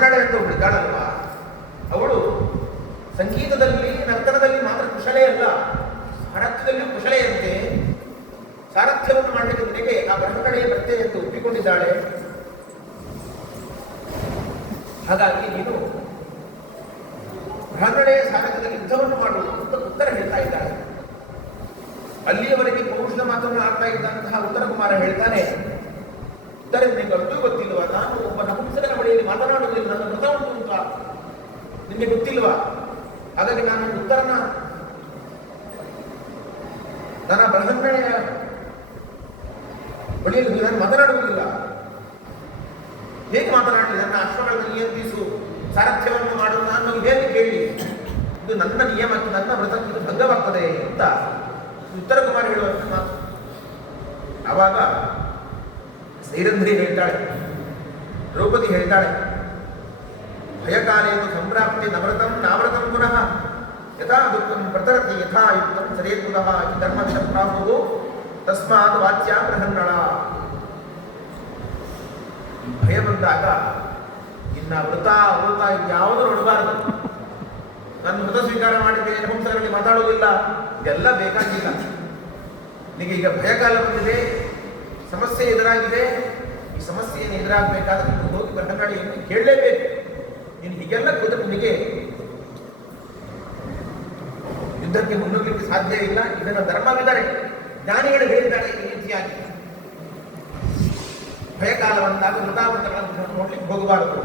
ಬೃಹನ್ನಳೆ ಅಂತ ಒಬ್ಬಳಿದ್ದಾಳಲ್ವಾ, ಅವಳು ಸಂಗೀತದಲ್ಲಿ ನರ್ತನದಲ್ಲಿ ಮಾತ್ರ ಕುಶಲೇ ಅಲ್ಲ, ಸಾರಥ್ಯದಲ್ಲಿಯೂ ಕುಶಲೆಯಂತೆ. ಸಾರಥ್ಯವನ್ನು ಮಾಡಲಿಕ್ಕೆ ನಿನಗೆ ಆ ಬೃಹನ್ನಳೆಯ ಬರ್ತೇ ಎಂದು ಒಪ್ಪಿಕೊಂಡಿದ್ದಾಳೆ. ಹಾಗಾಗಿ ನೀನು ಬೃಹನ್ನಳೆಯ ಸಾರಥ್ಯದಲ್ಲಿ ಯುದ್ಧವನ್ನು ಮಾಡುವುದು ಅಂತ ಉತ್ತರ ಹೇಳ್ತಾ ಇದ್ದಾಳೆ. ಅಲ್ಲಿಯವರೆಗೆ ಪೌರುಷದ ಮಾತನ್ನು ಆಡ್ತಾ ಇದ್ದಂತಹ ಉತ್ತರ ಕುಮಾರ ಹೇಳ್ತಾನೆ, ಉತ್ತರ ನಿನಗೆ ಅಷ್ಟು ಗೊತ್ತಿಲ್ವಾ, ನಾನು ಒಬ್ಬ ನಪುಂಸಕನ ಬಳಿಯಲ್ಲಿ ಮಾತನಾಡುವುದಿಲ್ಲ, ನನ್ನ ಮೃತ ಉಂಟು ಅಂತ ನಿಮಗೆ ಗೊತ್ತಿಲ್ವಾ? ಹಾಗಾಗಿ ನಾನು ಉತ್ತರನ ನನ್ನ ಬೃಹನ್ನಳೆಯ ಬಳಿಯಲ್ಲಿ ನಾನು ಮಾತನಾಡುವುದಿಲ್ಲ. ಹೇಗೆ ಮಾತನಾಡಲಿ? ನನ್ನ ಅಶ್ವಗಳನ್ನು ನಿಯಂತ್ರಿಸು, ಸಾರಥ್ಯವನ್ನು ಮಾಡು, ನಾನು ಹೇಗೆ ಕೇಳಿ? ಇದು ನನ್ನ ನಿಯಮ, ನನ್ನ ವ್ರತಕ್ಕೆ ಇದು ಭಂಗವಾಗ್ತದೆ ಅಂತ ಉತ್ತರ ಕುಮಾರ ಹೇಳುವಂತ ಮಾತು. ಆವಾಗ ಸೈರಂಧ್ರಿ ಹೇಳ್ತಾಳೆ, ದ್ರೌಪದಿ ಹೇಳ್ತಾಳೆ, ಭಯಕಾಲೇತು ಸಂಪ್ರಾಪ್ತಿ ನವ್ರತಂ ನಾವ್ರತಂ ಪುನಃ ಯಥಾ ದುಃಖಂ ಪ್ರತರತಿ ಯಥಾ ಯುಕ್ತಂ ಸರೇತುದಃ ಧರ್ಮವಿಷ ಪ್ರಾಹುವು ತಸ್ಮಾತ್ ವಾಚ್ಯ ಬೃಹನ್ನಳ. ಭಯ ಬಂದಾಗ ಇನ್ನ ವೃತ ವೃತ ಯಾವುದೂ ನೋಡಬಾರದು. ನಾನು ವೃತ ಸ್ವೀಕಾರ ಮಾಡಿದ್ದೇನೆ, ನಪುಂಸಕರಲ್ಲಿ ಮಾತಾಡುವುದಿಲ್ಲ, ಇದೆಲ್ಲ ಬೇಕಾಗಿಲ್ಲ. ನಿನಗೆ ಈಗ ಭಯಕಾಲ ಬಂದಿದೆ, ಸಮಸ್ಯೆ ಎದುರಾಗಿದೆ. ಈ ಸಮಸ್ಯೆಯನ್ನು ಎದುರಾಗಬೇಕಾದ್ರೆ ನೀನು ಹೋಗಿ ಬೃಹನ್ನಳೆಯನ್ನು ಕೇಳಲೇಬೇಕು. ನೀನು ಹೀಗೆಲ್ಲ ಕೂತು ನಿನಗೆ ಯುದ್ಧಕ್ಕೆ ಮುನ್ನುಗ್ಗಲಿಕ್ಕೆ ಸಾಧ್ಯ ಇಲ್ಲ. ಇದನ್ನು ಧರ್ಮವಿದ್ದಾರೆ, ಜ್ಞಾನಿಗಳು ಹೇಳಿದ್ದಾರೆ ಈ ರೀತಿಯಾಗಿ ಭಯಕಾಲ ಬಂದಾಗ ವೃತಾವೃತಗಳನ್ನು ನೋಡ್ಲಿಕ್ಕೆ ಹೋಗಬಾರದು.